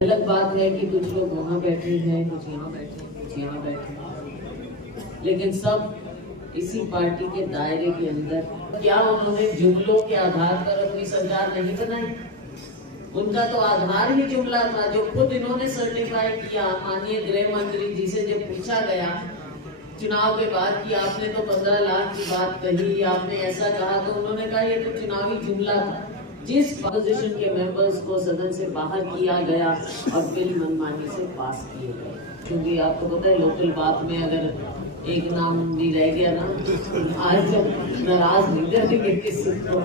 अलग बात है कि कुछ लोग वहां बैठे हैं, कुछ यहाँ बैठे हैं, कुछ यहाँ बैठे हैं, लेकिन सब इसी पार्टी के दायरे के अंदर। क्या उन्होंने जुमलों के आधार पर अपनी सरकार नहीं बनाई? उनका तो आधार ही जुमला था, जो खुद इन्होंने सर्टिफाई किया। माननीय गृह मंत्री जी से जब पूछा गया चुनाव के बाद कि आपने तो 15 लाख की बात कही, आपने ऐसा कहा, तो उन्होंने कहा ये तो चुनावी जुमला था। जिस अपोजिशन के मेंबर्स को सदन से बाहर किया गया और बिल मनमानी से पास किए गए, क्योंकि आपको पता है लोकल बात में अगर एक नाम भी रह गया ना, आज जब नाराज नहीं करेंगे किसी को,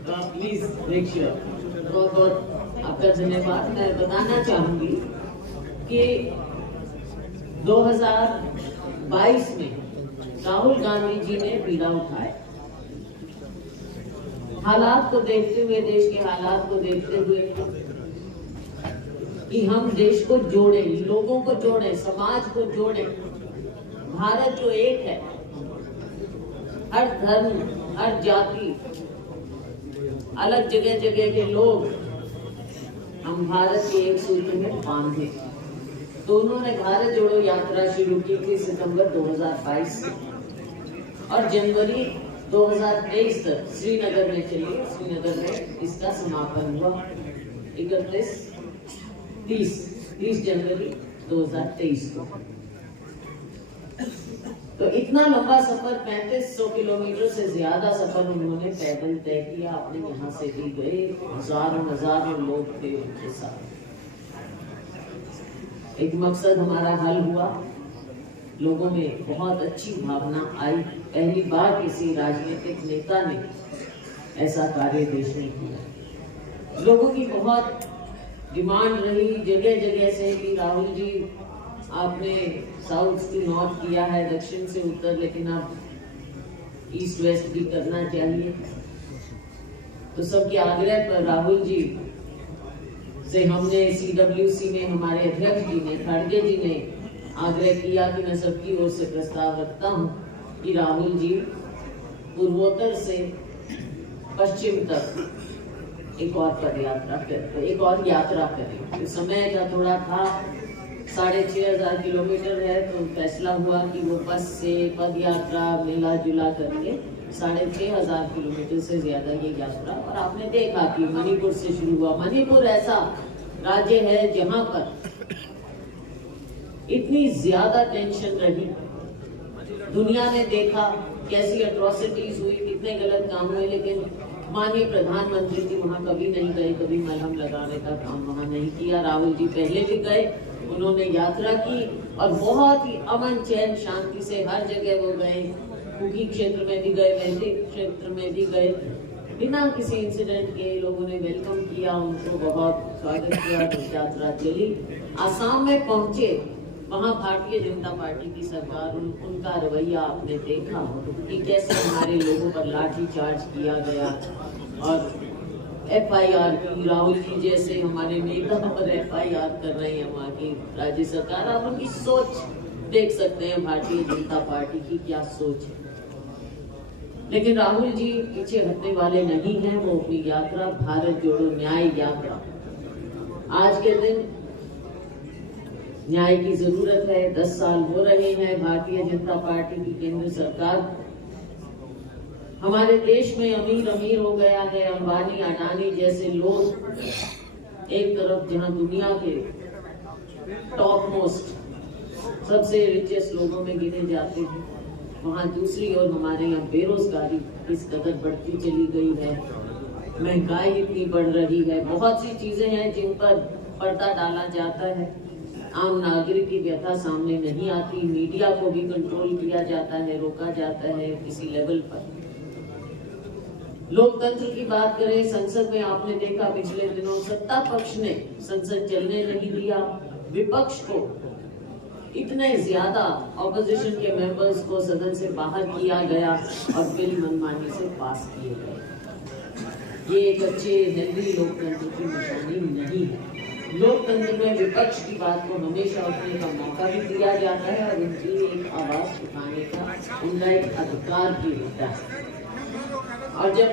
तो आप प्लीज मेक श्योर। बहुत बहुत आपका धन्यवाद। मैं बताना चाहूंगी कि 2022 में राहुल गांधी जी ने पीड़ा उठाया। हालात को देखते हुए, देश के हालात को देखते हुए कि हम देश को जोड़े, लोगों को जोड़े, समाज को जोड़े। भारत जो एक है, हर धर्म, हर जाति, अलग जगह जगह के लोग, हम भारत के एक सूत्र में बांधे। तो उन्होंने भारत जोड़ो यात्रा शुरू की थी सितंबर 2022 से, और जनवरी 2023 तक श्रीनगर में चली। श्रीनगर में इसका समापन हुआ 30 जनवरी 2023 को। तो इतना लंबा सफर, 3500 किलोमीटर से ज्यादा सफर उन्होंने पैदल तय किया। अपने यहाँ से भी गए, हजारों लोग थे उनके साथ। एक मकसद हमारा हल हुआ, लोगों में बहुत अच्छी भावना आई। पहली बार किसी राजनीतिक नेता ने ऐसा कार्य देश में किया। लोगों की बहुत डिमांड रही जगह जगह से कि राहुल जी आपने साउथ से नॉर्थ किया है, दक्षिण से उत्तर, लेकिन अब ईस्ट वेस्ट भी करना चाहिए। तो सबके आग्रह पर राहुल जी से हमने CWC में हमारे अध्यक्ष जी ने, खड़गे जी ने आग्रह किया कि मैं सबकी ओर से प्रस्ताव रखता हूं कि राहुल जी पूर्वोत्तर से पश्चिम तक एक और पदयात्रा करें, एक और यात्रा करें। तो समय का थोड़ा था, 6500 किलोमीटर है, तो फैसला हुआ कि वो बस से पद यात्रा मिला जुला करके 6500 किलोमीटर से ज्यादा ये यात्रा। और आपने देखा कि मणिपुर से शुरू हुआ। मणिपुर ऐसा राज्य है जहां पर इतनी ज्यादा टेंशन रही, दुनिया ने देखा कैसी एट्रोसिटीज हुई, कितने गलत काम हुए, लेकिन माननीय प्रधानमंत्री जी वहां कभी नहीं गए, कभी मलहम लगाने का काम वहां नहीं किया। राहुल जी पहले भी गए, उन्होंने यात्रा की और बहुत ही अमन चैन शांति से हर जगह वो गए। कुकी क्षेत्र में भी गए, मेहंदी क्षेत्र में भी गए, बिना किसी इंसिडेंट के लोगों ने वेलकम किया, उनको बहुत स्वागत किया। यात्रा चली, आसाम में पहुंचे, वहां भारतीय जनता पार्टी की सरकार, उनका रवैया आपने देखा कि कैसे हमारे लोगों पर लाठी चार्ज किया गया और FIR की। राहुल जी जैसे हमारे नेता पर FIR कर रहे हैं वहां की राज्य सरकार। आप उनकी सोच देख सकते हैं, भारतीय जनता पार्टी की क्या सोच है। लेकिन राहुल जी पीछे हटने वाले नहीं हैं। वो अपनी यात्रा, भारत जोड़ो न्याय यात्रा, आज के दिन न्याय की जरूरत है। 10 साल हो रहे हैं भारतीय जनता पार्टी की केंद्र सरकार हमारे देश में अमीर हो गया है। अंबानी, अडानी जैसे लोग एक तरफ जहां दुनिया के टॉप मोस्ट सबसे रिचेस्ट लोगों में गिने जाते हैं, वहां दूसरी ओर हमारे यहाँ बेरोजगारी इस कदर बढ़ती चली गई है, महंगाई इतनी बढ़ रही है। बहुत सी चीजें हैं जिन पर पर्दा डाला जाता है, आम नागरिक की व्यथा सामने नहीं आती। मीडिया को भी कंट्रोल किया जाता है, रोका जाता है किसी लेवल पर। लोकतंत्र की बात करें, संसद में आपने देखा पिछले दिनों सत्ता पक्ष ने संसद चलने नहीं दिया, विपक्ष को इतने ज्यादा ऑपोजिशन के मेंबर्स को सदन से बाहर किया गया और बिल मनमानी से पास किए गए। ये एक अच्छे हेल्दी लोकतंत्र की निशानी नहीं है। लोकतंत्र में विपक्ष की बात को हमेशा उठने का मौका भी दिया जाता है और उनकी एक आवाज उठाने का उनका एक अधिकार भी होता है। और जब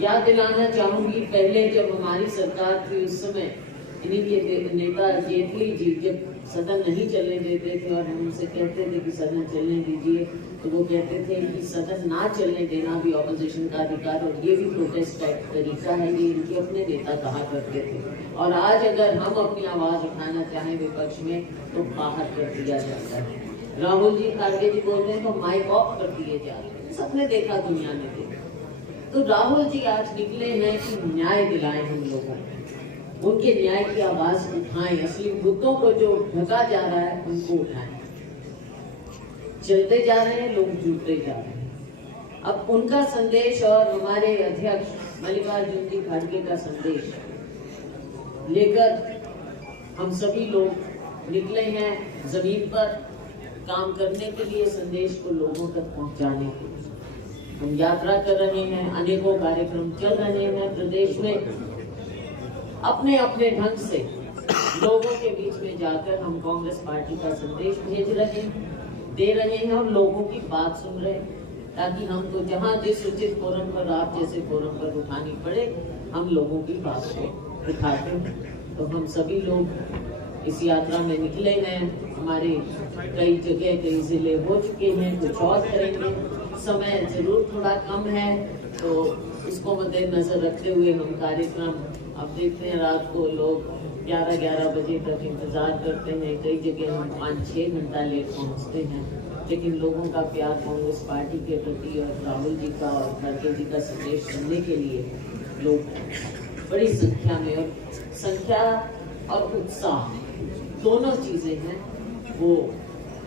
याद दिलाना चाहूंगी, पहले जब हमारी सरकार थी उस समय इन्हीं के नेता जेटली जी जब सदन नहीं चलने देते थे और हम उनसे कहते थे कि सदन चलने दीजिए, तो वो कहते थे कि सदन ना चलने देना भी ऑपोजिशन का अधिकार और ये भी प्रोटेस्ट का तरीका है, ये इनके अपने नेता कहा करते थे। और आज अगर हम अपनी आवाज उठाना चाहें विपक्ष में तो बाहर कर दिया जाता है। राहुल जी खारगे जी बोल रहे हैं तो माइक ऑफ कर दिए जा रहे हैं, सबने देखा, दुनिया ने देखा। तो राहुल जी आज निकले हैं कि न्याय दिलाएं हम लोगों को, उनके न्याय की आवाज उठाएं, असली मुद्दों को जो ढका जा रहा है उनको उठाएं। चलते जा रहे हैं लोग, जुड़ते जा रहे हैं। अब उनका संदेश और हमारे अध्यक्ष मल्लिकार्जुन जी खड़गे का संदेश लेकर हम सभी लोग निकले हैं जमीन पर काम करने के लिए, संदेश को लोगों तक पहुंचाने के लिए। हम यात्रा कर रहे हैं, अनेकों कार्यक्रम चल रहे हैं प्रदेश में, अपने अपने ढंग से लोगों के बीच में जाकर हम कांग्रेस पार्टी का संदेश भेज रहे हैं, दे रहे हैं और लोगों की बात सुन रहे हैं, ताकि हमको जहां जिस उचित फोरम पर, आप जैसे फोरम पर उठानी पड़े, हम लोगों की बात को उठाते हैं। तो हम सभी लोग इस यात्रा में निकले हैं, हमारे कई जगह कई जिले हो चुके हैं, कुछ और करेंगे। समय जरूर थोड़ा कम है तो उसको मद्देनजर रखते हुए हम कार्यक्रम, अब देखते हैं रात को लोग 11-11 बजे तक इंतजार करते हैं, कई जगह हम 5-6 घंटा लेट पहुंचते हैं, लेकिन लोगों का प्यार कांग्रेस पार्टी के प्रति और राहुल जी का और खड़गे जी का संदेश सुनने के लिए लोग बड़ी संख्या में, और संख्या और उत्साह दोनों चीजें हैं वो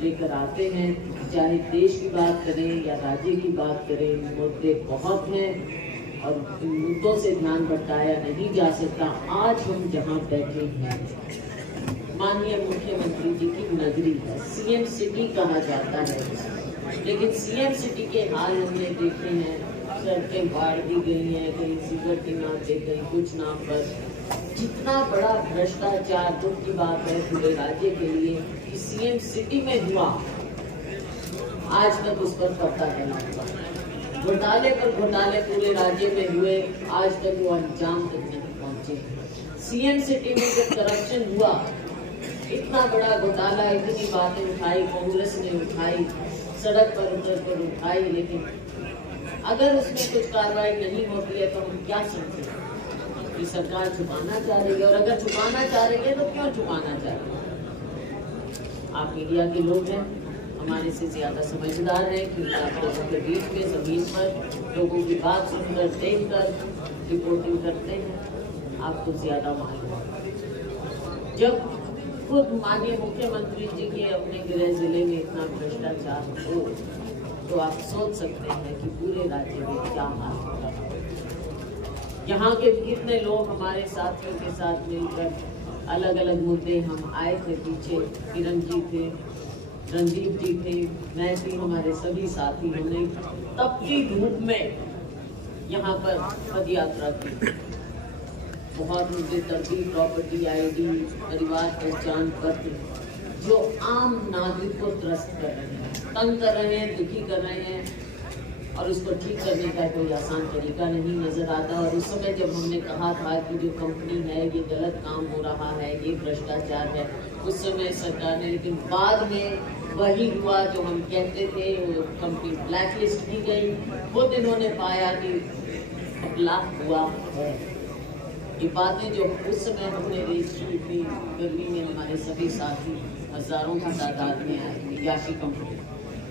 लेकर आते हैं। चाहे देश की बात करें या राज्य की बात करें, मुद्दे बहुत हैं और इन मुद्दों से ध्यान भटकाया नहीं जा सकता। आज हम जहां बैठे हैं माननीय मुख्यमंत्री जी की नगरी है, सीएम सिटी कहा जाता है, लेकिन सीएम सिटी के हाल हमने देखे हैं, सड़कें बाढ़ दी गई हैं, कहीं सीवर के नाम पे, कहीं कुछ नाम पर। जितना बड़ा भ्रष्टाचार, दुख की बात है पूरे राज्य के लिए कि सीएम सिटी में हुआ, आज तक उस पर पता नहीं हुआ। घोटाले पर घोटाले पूरे राज्य में हुए, आज तक वो अंजाम तक नहीं पहुंचे। सीएम सिटी में जब करप्शन हुआ, इतना बड़ा घोटाला, इतनी बातें उठाई, कांग्रेस ने उठाई, सड़क पर उतर कर उठाई, लेकिन अगर उसमें कुछ कार्रवाई नहीं होती है तो हम क्या समझे कि सरकार छुपाना चाह रही है, और अगर छुपाना चाह रही है तो क्यों छुपाना चाह रही है। आप मीडिया के लोग हैं, हमारे से ज्यादा समझदार हैं, क्योंकि आप लोगों के बीच में जमीन पर लोगों की बात सुनकर, देखकर रिपोर्टिंग करते हैं, आपको ज्यादा मालूम। जब खुद माननीय मुख्यमंत्री जी के अपने गृह जिले में इतना भ्रष्टाचार हो तो आप सोच सकते हैं कि पूरे राज्य में क्या हाल होगा। यहाँ के कितने लोग हमारे साथियों के साथ मिलकर अलग अलग मुद्दे, हम आए थे पीछे, किरण जी थे, रणदीप जी थे, मैं थी, हमारे सभी साथी, हमने तपती धूप में यहाँ पर पद यात्रा की। बहुत मुद्दे, तरतीब, प्रॉपर्टी आईडी, परिवार पहचान पत्र, जो आम नागरिक को त्रस्त कर रहे हैं, तंग कर रहे हैं, दुखी कर रहे हैं, और उसको ठीक करने का कोई आसान तरीका नहीं नजर आता। और उस समय जब हमने कहा था कि जो कंपनी है ये गलत काम हो रहा है, ये भ्रष्टाचार है, उस समय सरकार ने, लेकिन बाद में वही हुआ जो हम कहते थे, वो कंपनी ब्लैकलिस्ट की गई। वो दिनों ने पाया कि ब्लैक हुआ है। ये बातें जो उस समय हमने रजिस्ट्री की, गर्मी में हमारे सभी साथी हजारों की तादाद में आए थे, याशी कंपनी,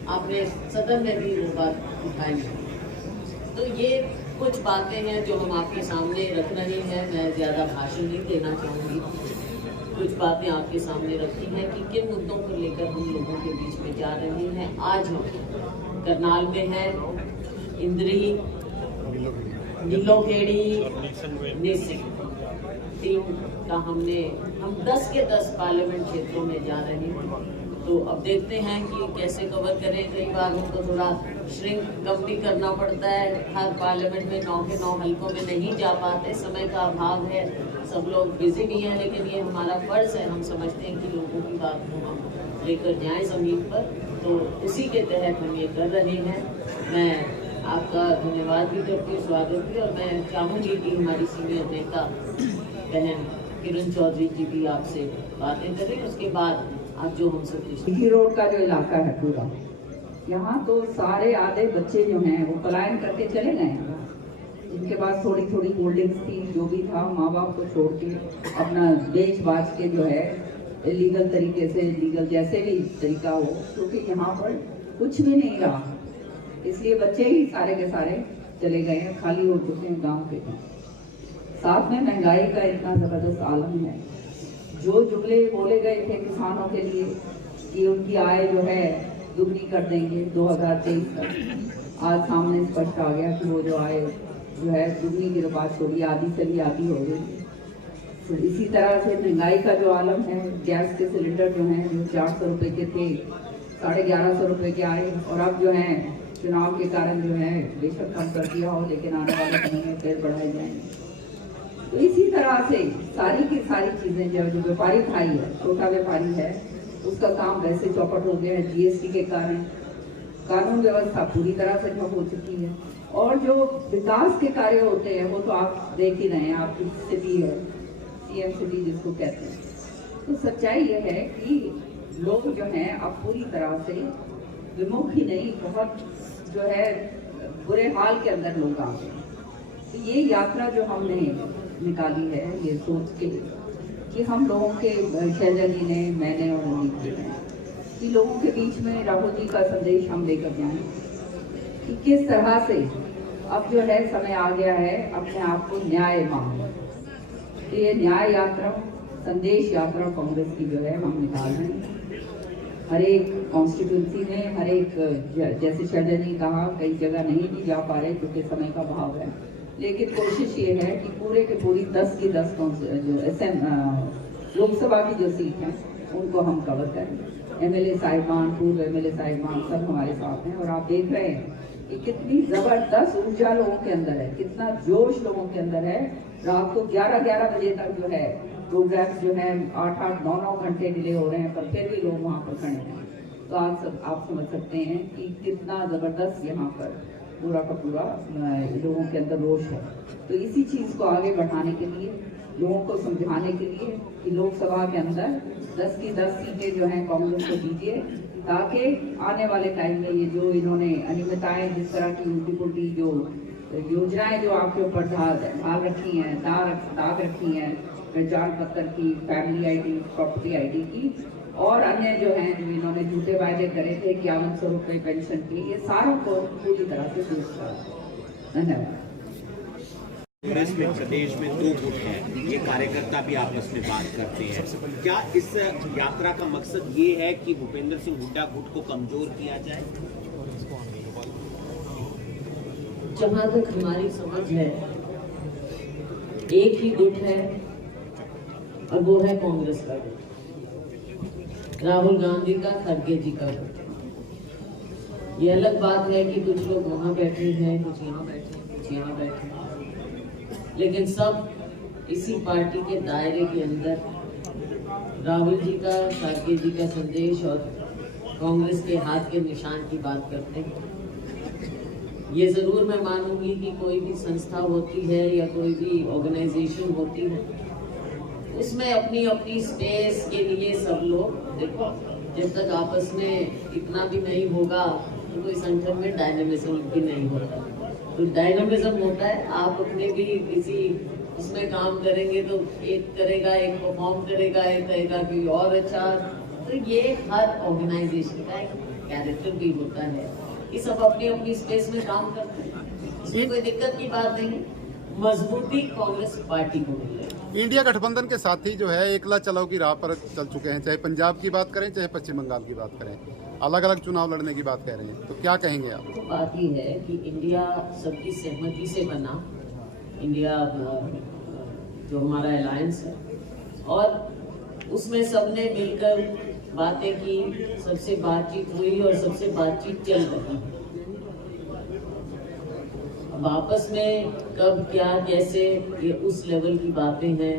आपने सदन में भी वो बात उठाई है। तो ये कुछ बातें हैं जो हम आपके सामने रख रहे हैं। मैं ज़्यादा भाषण नहीं देना चाहूँगी, कुछ बातें आपके सामने रखी हैं कि किन मुद्दों को लेकर हम लोगों के बीच में जा रहे हैं। आज हम करनाल में हैं, इंद्री, नीलोखेड़ी, निसिंग, 3 का हम 10 के 10 पार्लियामेंट क्षेत्रों में जा रहे हैं। तो अब देखते हैं कि कैसे कवर करें। कई बार हमको थोड़ा श्रिंक कम भी करना पड़ता है, हर पार्लियामेंट में 9 के 9 हल्कों में नहीं जा पाते, समय का अभाव है, सब लोग बिजी भी हैं, लेकिन ये हमारा फर्ज है। हम समझते हैं कि लोगों की बात को हम लेकर जाएं जमीन पर, तो उसी के तहत हम ये कर रहे हैं। मैं आपका धन्यवाद भी करती हूँ, स्वागत भी, और मैं चाहूँगी कि हमारी सीनियर नेता बहन किरण चौधरी जी भी आपसे बातें करें। उसके बाद आप जो हमसे जीटी रोड का जो इलाका है पूरा, यहाँ तो सारे आधे बच्चे जो हैं वो पलायन करके चले गए हैं। जिनके पास थोड़ी थोड़ी होल्डिंग्स थी, जो भी था, माँ बाप को छोड़ के अपना बेच बाच के जो है लीगल तरीके से, लीगल जैसे भी तरीका हो, क्योंकि यहाँ पर कुछ भी नहीं रहा, इसलिए बच्चे ही सारे के सारे चले गए हैं, खाली हो चुके हैं गांव के। साथ में महंगाई का इतना जबरदस्त आलम है। जो जुमले बोले गए थे किसानों के लिए कि उनकी आय जो है दुगनी कर देंगे 2023 तक, आज सामने स्पष्ट आ गया कि वो जो आय जो है दुगनी की बात छोड़ी, आधी से भी आधी हो गई। तो इसी तरह से महंगाई का जो आलम है, गैस के सिलेंडर जो हैं जो 400 रुपये के थे 1150 रुपये के आए, और अब जो है चुनाव के कारण जो है बेशक कम कर दिया हो, लेकिन आने वाले समय में फिर बढ़ाए जाएंगे। तो इसी तरह से सारी की सारी चीजें जो व्यापारी भाई है, छोटा व्यापारी है, उसका काम वैसे चौपट हो गया है। जीएसटी के कारण कानून व्यवस्था पूरी तरह से ठप हो चुकी है, और जो विकास के कार्य होते हैं वो तो आप देख ही रहे हैं, आपकी सिटी है, सीएम सिटी जिसको कहते हैं। तो सच्चाई ये है कि लोग जो हैं अब पूरी तरह से विमुख ही नहीं, बहुत जो है बुरे हाल के अंदर लोग आ गए। तो ये यात्रा जो हमने निकाली है, ये सोच के कि हम लोगों के, शैलजा जी ने, मैंने और अमित जी ने, कि लोगों के बीच में राहुल जी का संदेश हम लेकर जाएं कि किस तरह से अब जो है समय आ गया है अपने आप को न्याय मांगो। तो ये न्याय यात्रा, संदेश यात्रा कांग्रेस की जो है हम निकाल रहे हैं। हर एक कॉन्स्टिट्यूंसी में, हर एक, जैसे शैलजा जी कहा, कई जगह नहीं भी जा पा रहे क्योंकि समय का अभाव है, लेकिन कोशिश ये है कि पूरे के पूरी 10 की 10 लोकसभा की जो सीट है उनको हम कवर करेंगे। एमएलए साहिबान, पूर्व एमएलए साहिबान सब हमारे साथ हैं, और आप देख रहे हैं कि कितनी जबरदस्त ऊर्जा लोगों के अंदर है, कितना जोश लोगों के अंदर है। रात को 11-11 बजे तक जो है प्रोग्राम्स जो है 8-8, 9-9 घंटे डिले हो रहे हैं, पर फिर भी लोग वहाँ पर खड़े हैं। तो आप समझ सकते हैं कि कितना जबरदस्त यहाँ पर पूरा का पूरा लोगों के अंदर रोष है। तो इसी चीज को आगे बढ़ाने के लिए, लोगों को समझाने के लिए कि लोकसभा के अंदर 10 की 10 सीटें जो हैं कांग्रेस को दीजिए, ताकि आने वाले टाइम में ये जो इन्होंने अनियमितताएं, जिस तरह की उल्टी पुल्टी जो योजनाएं जो आपके ऊपर ढाल रखी हैं, दाग रखी हैं, पहचान पत्र की, फैमिली आईडी, प्रॉपर्टी आईडी की, और अन्य जो हैं जो इन्होंने झूठे वायदे करे थे 5100 रुपये पेंशन की, ये सारों को पूरी तरह से दूर कर। धन्यवाद। कांग्रेस में प्रदेश में 2 गुट हैं, ये कार्यकर्ता भी आपस में बात करते हैं। क्या इस यात्रा का मकसद ये है कि भूपेंद्र सिंह हुड्डा गुट को कमजोर किया जाए? जहां तक हमारी समझ है, एक ही गुट है, और वो है कांग्रेस का गुट, राहुल गांधी का, खड़गे जी का गुट। ये अलग बात है कि कुछ लोग वहां बैठे हैं, कुछ यहाँ बैठे हैं, कुछ यहाँ बैठे हैं, लेकिन सब इसी पार्टी के दायरे के अंदर राहुल जी का, खड़गे जी का संदेश और कांग्रेस के हाथ के निशान की बात करते हैं। ये जरूर मैं मानूंगी कि कोई भी संस्था होती है या कोई भी ऑर्गेनाइजेशन होती है, उसमें अपनी अपनी स्पेस के लिए सब लोग, देखो जब तक आपस में इतना भी नहीं होगा तो कोई संगठन में डायनामिज्म भी नहीं होता। तो डायनामिज्म होता है, आप अपने भी किसी उसमें काम करेंगे तो एक करेगा, एक परफॉर्म करेगा, एक कहेगा कि और अच्छा। तो ये हर ऑर्गेनाइजेशन का एक कैरेक्टर भी होता है कि सब अपनी अपनी स्पेस में काम करते हैं, इसमें कोई दिक्कत की बात नहीं। मजबूती कांग्रेस पार्टी को मिल रही है। इंडिया गठबंधन के साथ ही जो है एकला चलाओ की राह पर चल चुके हैं, चाहे पंजाब की बात करें चाहे पश्चिम बंगाल की बात करें, अलग अलग चुनाव लड़ने की बात कह रहे हैं, तो क्या कहेंगे आप? तो बात ये है कि इंडिया सबकी सहमति से बना, इंडिया जो हमारा अलायंस है, और उसमें सबने मिलकर बातें की, सबसे बातचीत हुई और सबसे बातचीत चल रही है। अब आपस में कब क्या कैसे, ये उस लेवल की बातें हैं,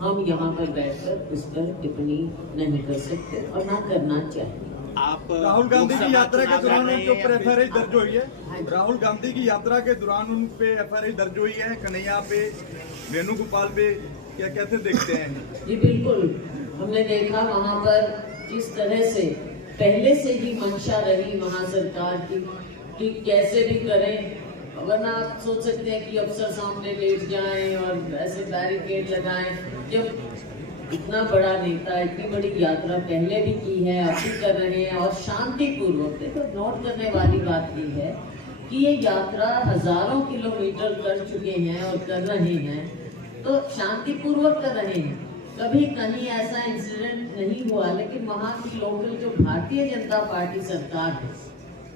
हम यहाँ पर बैठकर उस पर टिप्पणी नहीं कर सकते और ना करना चाहिए। आप राहुल गांधी की लोकसभा यात्रा के चुनाव दौरान लड़ रहे उनके हैं ऊपर या फिर- एफआईआर दर्ज हुई है। राहुल गांधी की यात्रा के दौरान उन पे एफआईआर दर्ज हुई है, कन्हैया पे, वेणुगोपाल पे, क्या कैसे देखते हैं? जी बिल्कुल, हमने देखा वहाँ पर जिस तरह से पहले से ही मंशा रही वहाँ सरकार की कि कैसे भी करें, वरना आप सोच सकते हैं कि अफसर सामने लेट जाएं और ऐसे बैरिकेड लगाएं। जब इतना बड़ा नेता इतनी बड़ी यात्रा पहले भी की है, अब भी कर रहे हैं और शांतिपूर्वक, देखो नोट करने वाली बात ये है कि ये यात्रा हजारों किलोमीटर कर चुके हैं और कर रहे हैं, तो शांतिपूर्वक कर रहे हैं। कभी कहीं ऐसा इंसिडेंट नहीं हुआ, लेकिन वहाँ की लोकल जो भारतीय जनता पार्टी सरकार है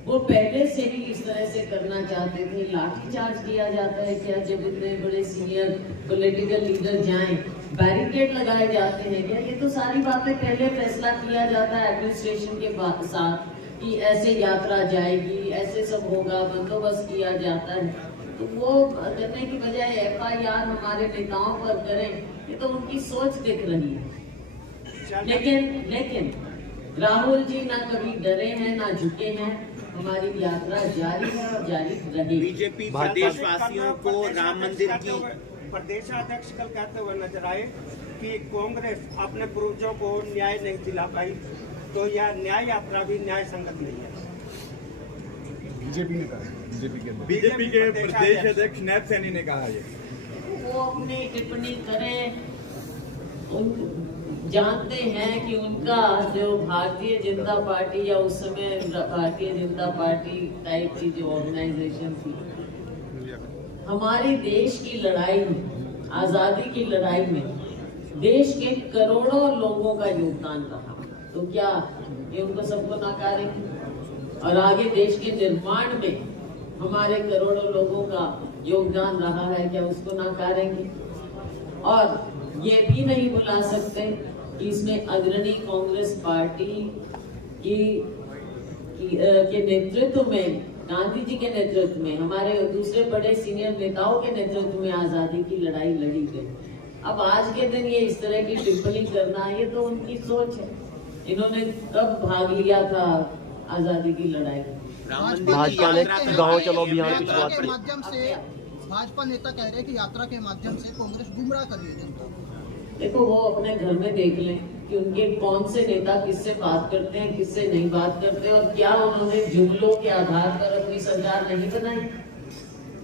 वो पहले से ही इस तरह से करना चाहते थे। लाठीचार्ज किया जाता है क्या जब इतने बड़े सीनियर पॉलिटिकल लीडर जाएं, बैरिकेड लगाए जाते हैं क्या? ये तो सारी बातें पहले फैसला किया जाता है एडमिनिस्ट्रेशन के साथ कि ऐसे यात्रा जाएगी, ऐसे सब होगा, बंदोबस्त किया जाता है। तो वो करने की बजाय एफआईआर हमारे नेताओं पर करें, ये तो उनकी सोच दिख रही है। लेकिन राहुल जी ना कभी डरे हैं ना झुके हैं, हमारी यात्रा जारी है और जारी रहेगी। बीजेपी प्रदेशवासियों को राम मंदिर की प्रदेशाध्यक्ष कल कहते हुए नजर आए कि कांग्रेस अपने पूर्वजों को न्याय नहीं दिला पाई, तो यह न्याय यात्रा भी न्याय संगत नहीं है। बीजेपी के प्रदेश अध्यक्ष नैब सैनी ने कहा ये। वो अपनी टिप्पणी करें, जानते हैं कि उनका जो भारतीय जनता पार्टी या उस समय भारतीय जनता पार्टी टाइप की जो ऑर्गेनाइजेशन थी, हमारे देश की लड़ाई में, आजादी की लड़ाई में देश के करोड़ों लोगों का योगदान रहा, तो क्या ये उनको सबको नकारेंगे? और आगे देश के निर्माण में हमारे करोड़ों लोगों का योगदान रहा है, क्या उसको नकारेंगे? और ये भी नहीं भुला सकते कि इसमें अग्रणी कांग्रेस पार्टी के नेतृत्व में, गांधी जी के नेतृत्व में, हमारे दूसरे बड़े सीनियर नेताओं के नेतृत्व में आजादी की लड़ाई लड़ी गई। अब आज के दिन ये इस तरह की टिप्पणी करना, ये तो उनकी सोच है। इन्होंने कब भाग लिया था आजादी की लड़ाई में? भाजपा ने गाँव चलो अभियान की शुरुआत के माध्यम से भाजपा नेता कह रहे हैं कि यात्रा के माध्यम से कांग्रेस गुमराह कर रही है जनता को। देखो, वो अपने घर में देख लें कि उनके कौन से नेता किससे बात करते हैं, किससे नहीं बात करते, और क्या उन्होंने जुमलों के आधार पर अपनी सरकार नहीं बनाई।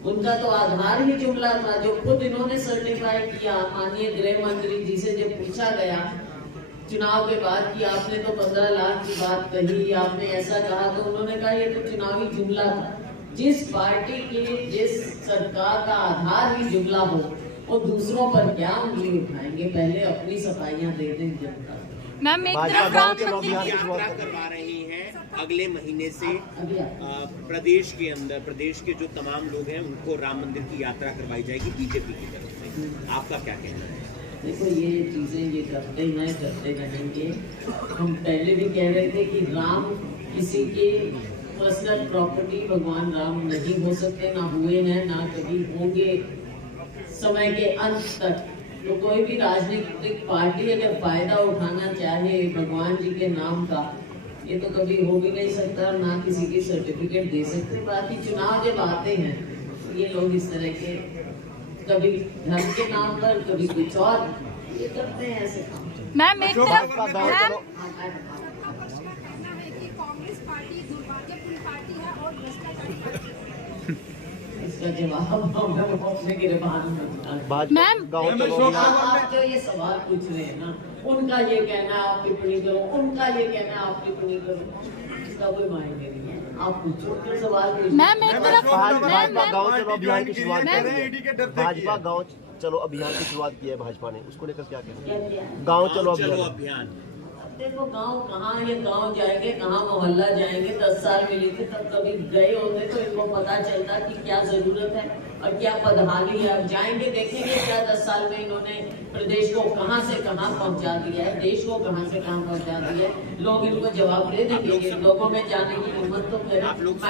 उनका तो आधार ही जुमला था, जो खुद इन्होंने सर्टिफाई किया। माननीय गृह मंत्री जी से जब पूछा गया चुनाव के बाद कि आपने तो 15 लाख की बात कही, आपने ऐसा कहा, तो उन्होंने कहा ये तो चुनावी जुमला था। जिस पार्टी के, जिस सरकार का आधार ही जुमला हो, वो दूसरों पर क्या उंगली उठाएंगे? पहले अपनी सफाइयां दे दें जनता। मैम एक तरफ राम मंदिर की यात्रा करवा रहे हैं अगले महीने से प्रदेश के अंदर, प्रदेश के जो तमाम लोग हैं उनको राम मंदिर की यात्रा करवाई जाएगी बीजेपी की तरफ से। आपका क्या कहना है? देखो, ये चीजें ये करते हैं, करते रहेंगे। हम पहले भी कह रहे थे कि राम किसी के पर्सनल प्रॉपर्टी भगवान राम नहीं हो सकते, ना हुए हैं, ना कभी होंगे समय के अंत तक। तो कोई भी राजनीतिक पार्टी अगर फायदा उठाना चाहे भगवान जी के नाम का, ये तो कभी हो भी नहीं सकता, ना किसी की सर्टिफिकेट दे सकते। बाकी चुनाव जब आते हैं तो ये लोग इस तरह के कभी धर्म के नाम पर, कभी कुछ और ये करते हैं ऐसे काम। मैम एक तरफ इसका जवाब हम अपने गिरबान में। मैम आप जो ये सवाल पूछ रहे हैं ना, उनका ये कहना आप टिप्पणी करो, उनका ये कहना आप टिप्पणी करो, इसका कोई मायने नहीं है। आप पूछो क्यों सवाल पूछो। मैम एक तरफ भाजपा गाँव चलो अभियान की शुरुआत कर रहे हैं, ईडी के डर से भाजपा गाँव चलो अभियान की शुरुआत की है भाजपा ने, उसको लेकर क्या क्या कहेंगे? किया? गाँव चलो चलो अभियान अभियान देखो, गांव कहाँ, ये गांव जाएंगे, कहाँ मोहल्ला जाएंगे? 10 साल मिले थे तब कभी गए होते तो इनको पता चलता कि क्या जरूरत है। और क्या पदहाली है। अब जाएंगे देखेंगे क्या 10 साल में इन्होंने प्रदेश को कहां से कहां पहुंचा दिया है, देश को कहां से कहां पहुंचा दिया है। लोग इनको जवाब दे देंगे। लोगों में जाने की हिम्मत तो करें।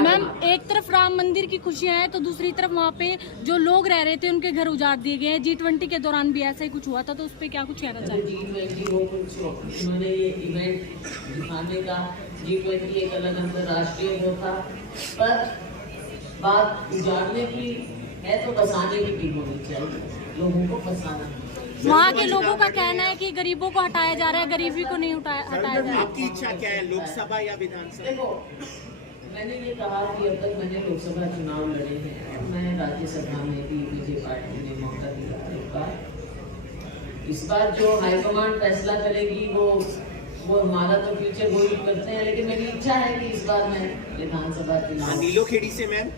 मैम, एक तरफ राम मंदिर की खुशियां हैं तो दूसरी तरफ वहाँ पे जो लोग रह रहे थे उनके घर उजाड़ दिए गए हैं। G20 के दौरान भी ऐसा ही कुछ हुआ था, तो उस पर क्या कुछ कहना चाहिए? G20 हो कुछ हो, उन्होंने ये इवेंट दिखाने का, G20 एक अलग अंतर्राष्ट्रीय वो था, पर बात उजाड़ने की है तो बसाने की भी होनी चाहिए, लोगों को बसाना। वहाँ के लोगों का कहना है कि गरीबों को हटाया जा रहा है, गरीबी को नहीं हटाया जा रहा है। आपकी इच्छा क्या है, लोकसभा या विधानसभा? देखो, मैंने ये कहा कि अब तक मैंने लोकसभा चुनाव लड़े हैं, मैं राज्यसभा में भी मुझे पार्टी ने मौका दिया एक बार। इस बार जो हाईकमान फैसला करेगी वो हमारा तो फ्यूचर गोल करते हैं, लेकिन मेरी इच्छा है कि इस बार मैं विधानसभा चुनाव नीलोखेड़ी से मैम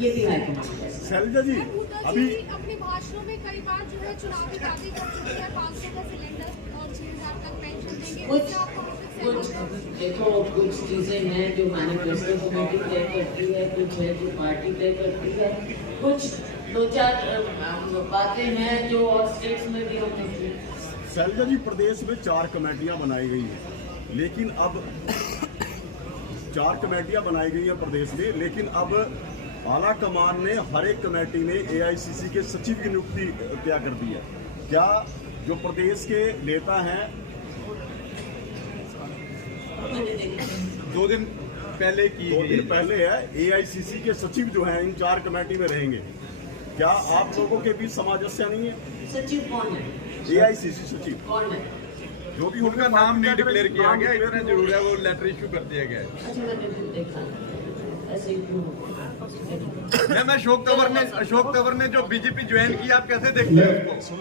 ये भी हाईकमान फैसला। शैलजा जी अभी अपने भाषणों में कई बार जो है चुनावी वादे कर चुके हैं, 500 का सिलेंडर और 6000 तक पेंशन देंगे। कुछ देखो, कुछ चीजें हैं जो मैनिफेस्टो कमेटी तय करती है, कुछ है जो पार्टी तय करती है, कुछ 2-4 बातें हैं जो और स्टेट्स में भी हमने की। शैलजा जी, प्रदेश में 4 कमेटियां बनाई गई हैं, लेकिन अब 4 कमेटियां बनाई गई हैं प्रदेश में, लेकिन अब आला कमान ने हर एक कमेटी में AICC के सचिव की नियुक्ति क्या कर दी है। क्या जो प्रदेश के नेता हैं 2 दिन पहले की 2 दिन पहले है AICC के सचिव जो हैं इन 4 कमेटी में रहेंगे, क्या आप लोगों के बीच सामंजस्य नहीं है? सचिव कौन है? AICC सचिव कौन है? जो भी उनका नाम नहीं डिक्लेयर किया गया, इतना जरूर है वो लेटर इश्यू कर दिया गया है। अच्छा, मैंने देखा ऐसे ही क्यों होगा? मैम, अशोक तंवर ने जो बीजेपी ज्वाइन की, आप कैसे देखते हैं उसको?